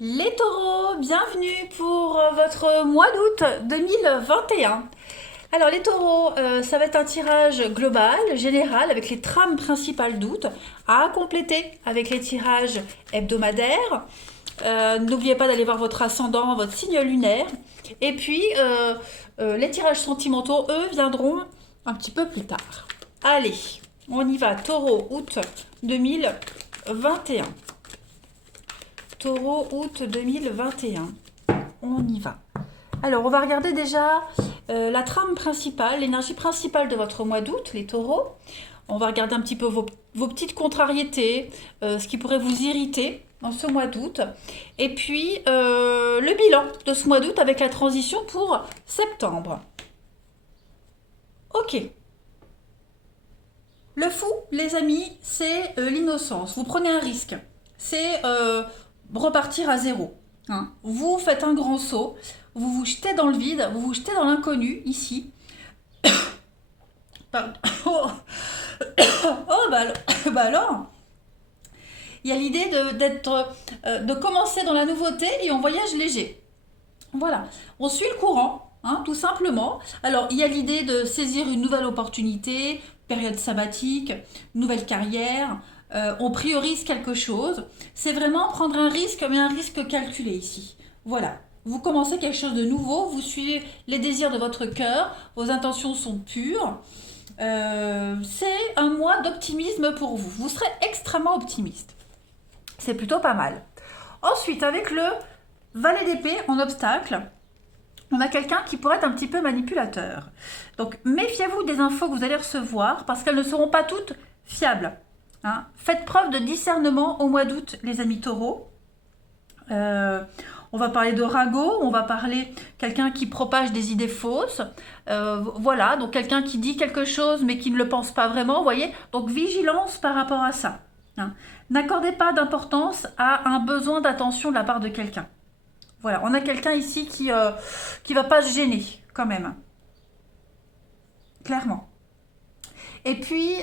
Les taureaux, bienvenue pour votre mois d'août 2021. Alors les taureaux, ça va être un tirage global, général, avec les trames principales d'août, à compléter avec les tirages hebdomadaires. N'oubliez pas d'aller voir votre ascendant, votre signe lunaire. Et puis, les tirages sentimentaux, eux, viendront un petit peu plus tard. Allez, on y va. Taureau, août 2021. Taureau, août 2021. On y va. Alors, on va regarder déjà la trame principale, l'énergie principale de votre mois d'août, les taureaux. On va regarder un petit peu vos petites contrariétés, ce qui pourrait vous irriter dans ce mois d'août. Et puis, le bilan de ce mois d'août avec la transition pour septembre. Ok. Le fou, les amis, c'est l'innocence. Vous prenez un risque. C'est repartir à zéro. Hein. Vous faites un grand saut, vous vous jetez dans le vide, vous vous jetez dans l'inconnu, ici. Pardon. Oh, oh bah alors, il y a l'idée de commencer dans la nouveauté et on voyage léger. Voilà, on suit le courant, hein, tout simplement. Alors, il y a l'idée de saisir une nouvelle opportunité, période sabbatique, nouvelle carrière. On priorise quelque chose. C'est vraiment prendre un risque, mais un risque calculé ici. Voilà. Vous commencez quelque chose de nouveau, vous suivez les désirs de votre cœur, vos intentions sont pures. C'est un mois d'optimisme pour vous. Vous serez extrêmement optimiste. C'est plutôt pas mal. Ensuite, avec le valet d'épée en obstacle, on a quelqu'un qui pourrait être un petit peu manipulateur. Donc, méfiez-vous des infos que vous allez recevoir parce qu'elles ne seront pas toutes fiables. Hein. Faites preuve de discernement au mois d'août, les amis taureaux. On va parler de ragot, on va parler quelqu'un qui propage des idées fausses. Voilà, donc quelqu'un qui dit quelque chose mais qui ne le pense pas vraiment, vous voyez. Donc, vigilance par rapport à ça. Hein. N'accordez pas d'importance à un besoin d'attention de la part de quelqu'un. Voilà, on a quelqu'un ici qui va pas se gêner, quand même. Clairement. Et puis,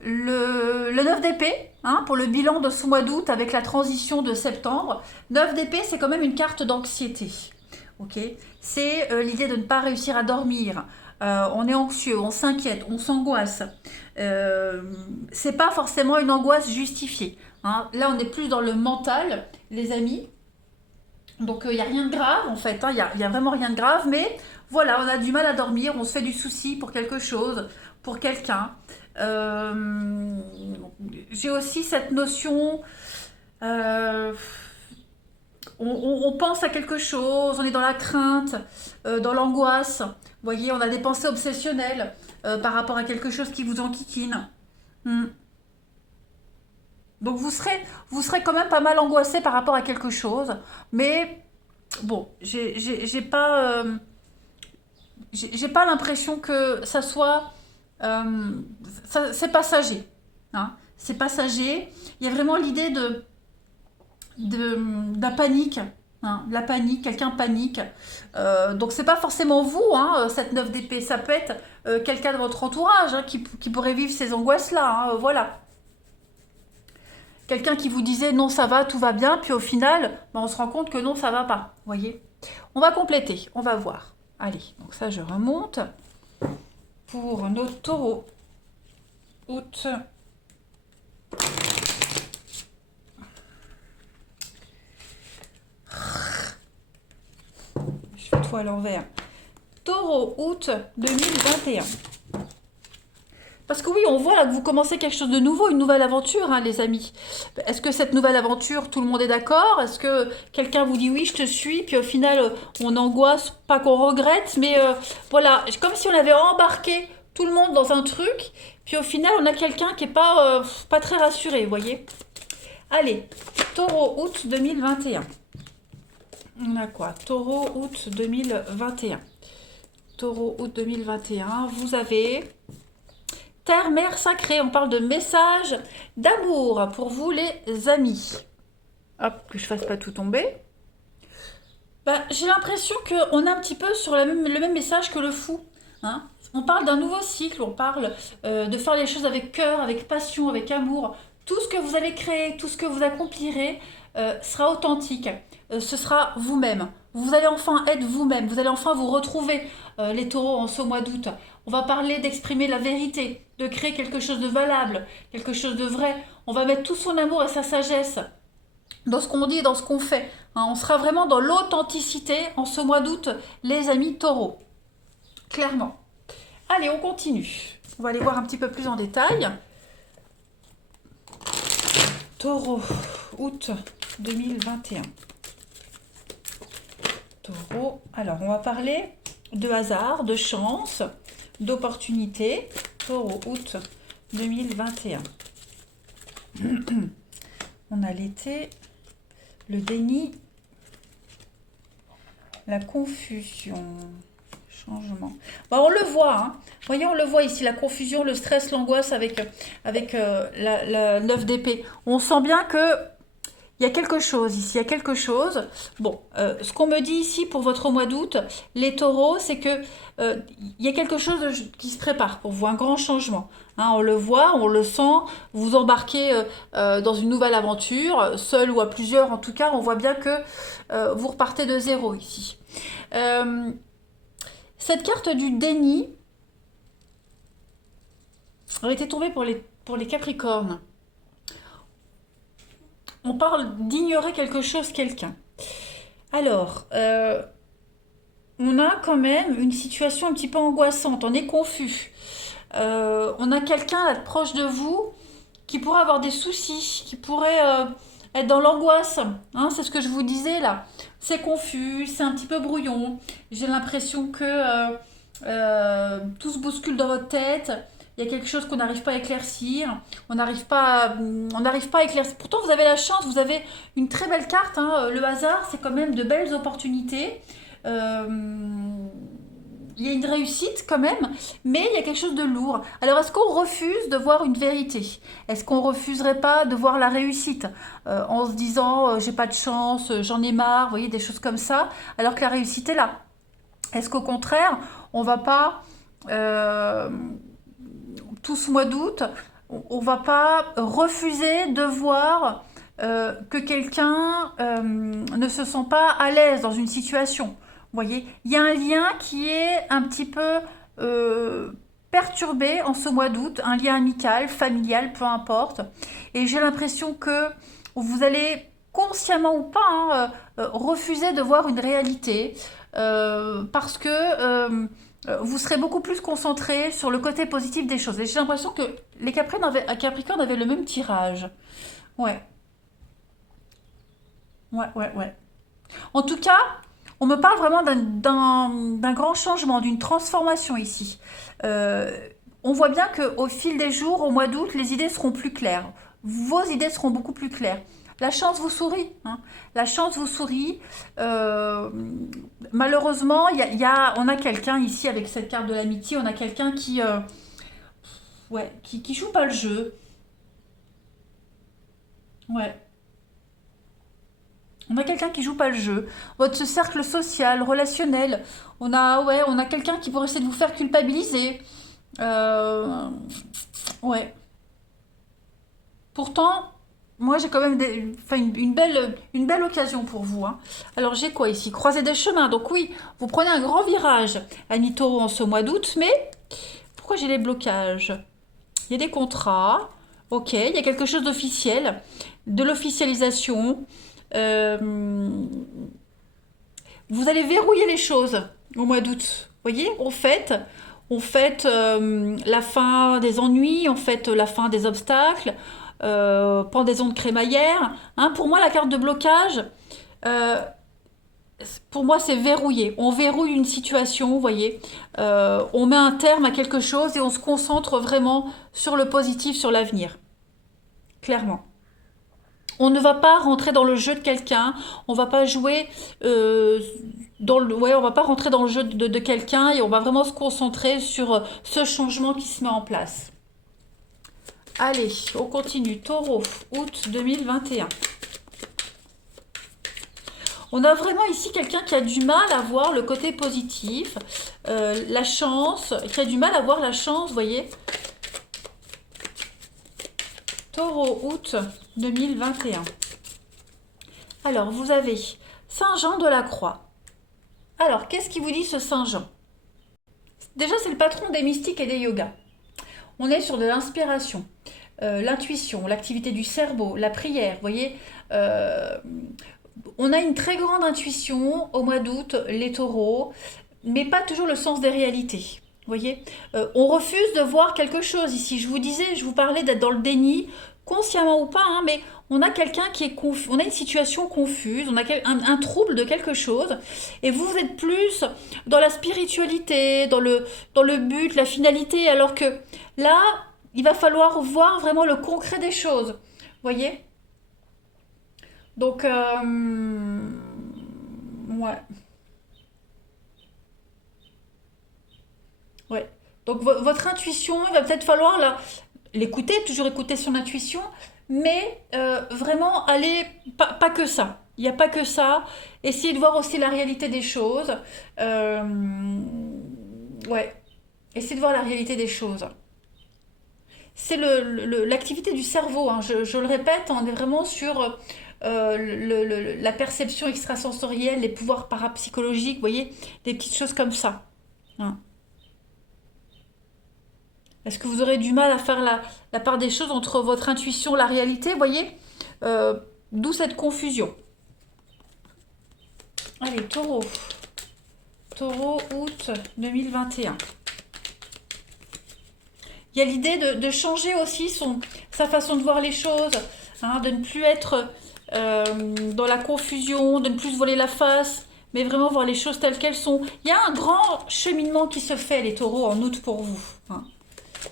le 9 d'épée, hein, pour le bilan de ce mois d'août avec la transition de septembre. 9 d'épée, c'est quand même une carte d'anxiété. Ok, c'est l'idée de ne pas réussir à dormir. On est anxieux, on s'inquiète, on s'angoisse. C'est pas forcément une angoisse justifiée. Hein. Là, on est plus dans le mental, les amis. Donc il n'y a rien de grave en fait, hein, y a vraiment rien de grave, mais voilà, on a du mal à dormir, on se fait du souci pour quelque chose, pour quelqu'un. Euh, j'ai aussi cette notion, euh, on pense à quelque chose, on est dans la crainte, dans l'angoisse. Vous voyez, on a des pensées obsessionnelles par rapport à quelque chose qui vous enquiquine. Hmm. Donc vous serez quand même pas mal angoissé par rapport à quelque chose, mais bon, j'ai pas l'impression que ça soit, c'est passager, hein. C'est passager. Il y a vraiment l'idée de la panique, hein, la panique, quelqu'un panique. Donc c'est pas forcément vous, hein, cette 9 d'épée, ça peut être quelqu'un de votre entourage hein, qui pourrait vivre ces angoisses-là, hein, voilà. Quelqu'un qui vous disait non ça va, tout va bien, puis au final, ben, on se rend compte que non ça va pas, voyez. On va compléter, on va voir. Allez, donc ça je remonte pour nos taureaux. Août. Je fais tout à l'envers. Taureau, août 2021. Parce que oui, on voit là que vous commencez quelque chose de nouveau, une nouvelle aventure, hein, les amis. Est-ce que cette nouvelle aventure, tout le monde est d'accord? Est-ce que quelqu'un vous dit oui, je te suis, puis au final, on angoisse, pas qu'on regrette, mais voilà, comme si on avait embarqué tout le monde dans un truc, puis au final, on a quelqu'un qui est pas très rassuré, vous voyez? Allez, taureau, août 2021. On a quoi? Taureau, août 2021. Taureau, août 2021, vous avez... Terre, mère sacrée, on parle de message d'amour pour vous les amis. Hop, que je fasse pas tout tomber. Bah, j'ai l'impression qu'on est un petit peu sur le même message que le fou. Hein. On parle d'un nouveau cycle, on parle de faire les choses avec cœur, avec passion, avec amour. Tout ce que vous allez créer, tout ce que vous accomplirez, sera authentique. Ce sera vous-même. Vous allez enfin être vous-même. Vous allez enfin vous retrouver, les taureaux, en ce mois d'août. On va parler d'exprimer la vérité, de créer quelque chose de valable, quelque chose de vrai. On va mettre tout son amour et sa sagesse dans ce qu'on dit et dans ce qu'on fait. Hein, on sera vraiment dans l'authenticité en ce mois d'août, les amis taureaux. Clairement. Allez, on continue. On va aller voir un petit peu plus en détail. Taureau, août 2021. Taureau. Alors, on va parler de hasard, de chance, d'opportunité. Taureau, août 2021. On a l'été, le déni, la confusion, changement. Bah, on le voit, hein. Voyez, on le voit ici, la confusion, le stress, l'angoisse avec la 9 d'épée. On sent bien que il y a quelque chose ici, il y a quelque chose. Bon, ce qu'on me dit ici pour votre mois d'août, les taureaux, c'est que il y a quelque chose qui se prépare pour vous, un grand changement. Hein, on le voit, on le sent, vous embarquez dans une nouvelle aventure, seul ou à plusieurs en tout cas, on voit bien que vous repartez de zéro ici. Cette carte du déni a été tombée pour les Capricornes. On parle d'ignorer quelque chose, quelqu'un. Alors, on a quand même une situation un petit peu angoissante, on est confus. On a quelqu'un là proche de vous qui pourrait avoir des soucis, qui pourrait être dans l'angoisse. Hein, c'est ce que je vous disais là. C'est confus, c'est un petit peu brouillon. J'ai l'impression que tout se bouscule dans votre tête. Il y a quelque chose qu'on n'arrive pas à éclaircir. On n'arrive pas à éclaircir. Pourtant, vous avez la chance, vous avez une très belle carte. Hein. Le hasard, c'est quand même de belles opportunités. Il y a une réussite quand même, mais il y a quelque chose de lourd. Alors, est-ce qu'on refuse de voir une vérité? Est-ce qu'on refuserait pas de voir la réussite en se disant j'ai pas de chance, j'en ai marre, vous voyez, des choses comme ça, alors que la réussite est là? Est-ce qu'au contraire, on va pas, tout ce mois d'août, on va pas refuser de voir que quelqu'un ne se sent pas à l'aise dans une situation? Vous voyez, il y a un lien qui est un petit peu perturbé en ce mois d'août, un lien amical, familial, peu importe. Et j'ai l'impression que vous allez, consciemment ou pas, hein, refuser de voir une réalité parce que vous serez beaucoup plus concentré sur le côté positif des choses. Et j'ai l'impression que les Capricornes avaient le même tirage. Ouais, ouais. En tout cas, on me parle vraiment d'un grand changement, d'une transformation ici. Euh, on voit bien qu'au fil des jours, au mois d'août, les idées seront plus claires. Vos idées seront beaucoup plus claires. La chance vous sourit. Hein. La chance vous sourit. Euh, Malheureusement, on a quelqu'un ici avec cette carte de l'amitié, on a quelqu'un qui joue pas le jeu. Ouais. On a quelqu'un qui joue pas le jeu. Votre cercle social, relationnel. On a quelqu'un qui pourrait essayer de vous faire culpabiliser. Euh, ouais. Pourtant, moi j'ai quand même enfin, une belle occasion pour vous. Hein. Alors j'ai quoi ici? Croiser des chemins. Donc oui, vous prenez un grand virage à mi-taureau en ce mois d'août. Mais pourquoi j'ai les blocages? Il y a des contrats. Ok, il y a quelque chose d'officiel. De l'officialisation. Euh, Vous allez verrouiller les choses au mois d'août. Vous voyez, on fête la fin des ennuis, on fête la fin des obstacles, pendaison de crémaillère. Hein, pour moi, la carte de blocage, euh, pour moi, c'est verrouillé. On verrouille une situation, vous voyez. On met un terme à quelque chose et on se concentre vraiment sur le positif, sur l'avenir. Clairement. On ne va pas rentrer dans le jeu de quelqu'un, on va pas jouer on va pas rentrer dans le jeu de quelqu'un et on va vraiment se concentrer sur ce changement qui se met en place. Allez, on continue. Taureau, août 2021. On a vraiment ici quelqu'un qui a du mal à voir le côté positif, la chance, qui a du mal à voir la chance, vous voyez. Taureau, août 2021. Alors, vous avez Saint Jean de la Croix. Alors, qu'est-ce qui vous dit ce Saint Jean? Déjà, c'est le patron des mystiques et des yogas. On est sur de l'inspiration, l'intuition, l'activité du cerveau, la prière. Vous voyez, euh, on a une très grande intuition au mois d'août, les taureaux, mais pas toujours le sens des réalités. Vous voyez, on refuse de voir quelque chose ici. Je vous disais, je vous parlais d'être dans le déni, consciemment ou pas, hein, mais on a quelqu'un qui est confus, on a une situation confuse, on a un trouble de quelque chose, et vous êtes plus dans la spiritualité, dans le but, la finalité, alors que là, il va falloir voir vraiment le concret des choses. Vous voyez? Donc, ouais, ouais. Donc, votre intuition, il va peut-être falloir l'écouter, toujours écouter son intuition, mais vraiment aller, pas que ça. Il n'y a pas que ça. Essayez de voir aussi la réalité des choses. Euh, ouais, essayez de voir la réalité des choses. C'est l'activité du cerveau, hein. Je le répète, on est vraiment sur la perception extrasensorielle, les pouvoirs parapsychologiques, vous voyez, des petites choses comme ça, hein. Est-ce que vous aurez du mal à faire la part des choses entre votre intuition et la réalité, vous voyez? D'où cette confusion. Allez, taureau. Taureau, août 2021. Il y a l'idée de changer aussi sa façon de voir les choses, hein, de ne plus être dans la confusion, de ne plus se voiler la face, mais vraiment voir les choses telles qu'elles sont. Il y a un grand cheminement qui se fait, les taureaux, en août pour vous, hein.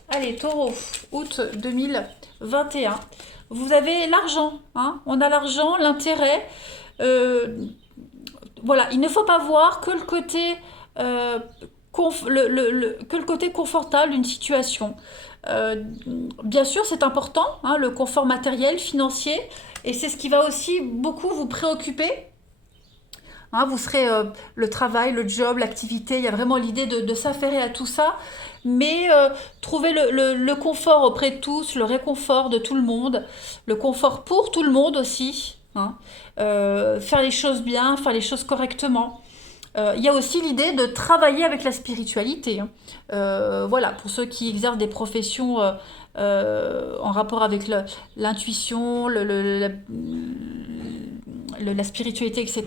Allez, taureau, août 2021. Vous avez l'argent, hein, on a l'argent, l'intérêt. euh, voilà, il ne faut pas voir que le côté, que le côté confortable d'une situation. Euh, Bien sûr, c'est important, hein, le confort matériel, financier, et c'est ce qui va aussi beaucoup vous préoccuper, hein. Vous serez le travail, le job, l'activité, il y a vraiment l'idée de s'affairer à tout ça, mais trouver le confort auprès de tous, le réconfort de tout le monde, le confort pour tout le monde aussi, hein. Faire les choses bien, faire les choses correctement. Il y a aussi l'idée de travailler avec la spiritualité, hein. Voilà, pour ceux qui exercent des professions en rapport avec l'intuition, la spiritualité, etc.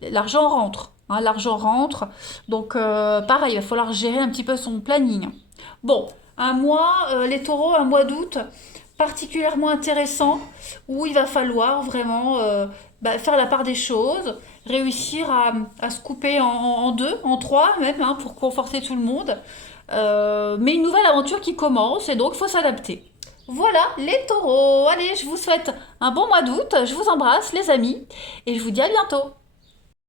L'argent rentre, hein, l'argent rentre. Donc, pareil, il va falloir gérer un petit peu son planning. Bon, un mois, les taureaux, un mois d'août, particulièrement intéressant, où il va falloir vraiment faire la part des choses, réussir à se couper en deux, en trois même, hein, pour conforter tout le monde. Mais une nouvelle aventure qui commence, et donc il faut s'adapter. Voilà les taureaux. Allez, je vous souhaite un bon mois d'août, je vous embrasse les amis, et je vous dis à bientôt.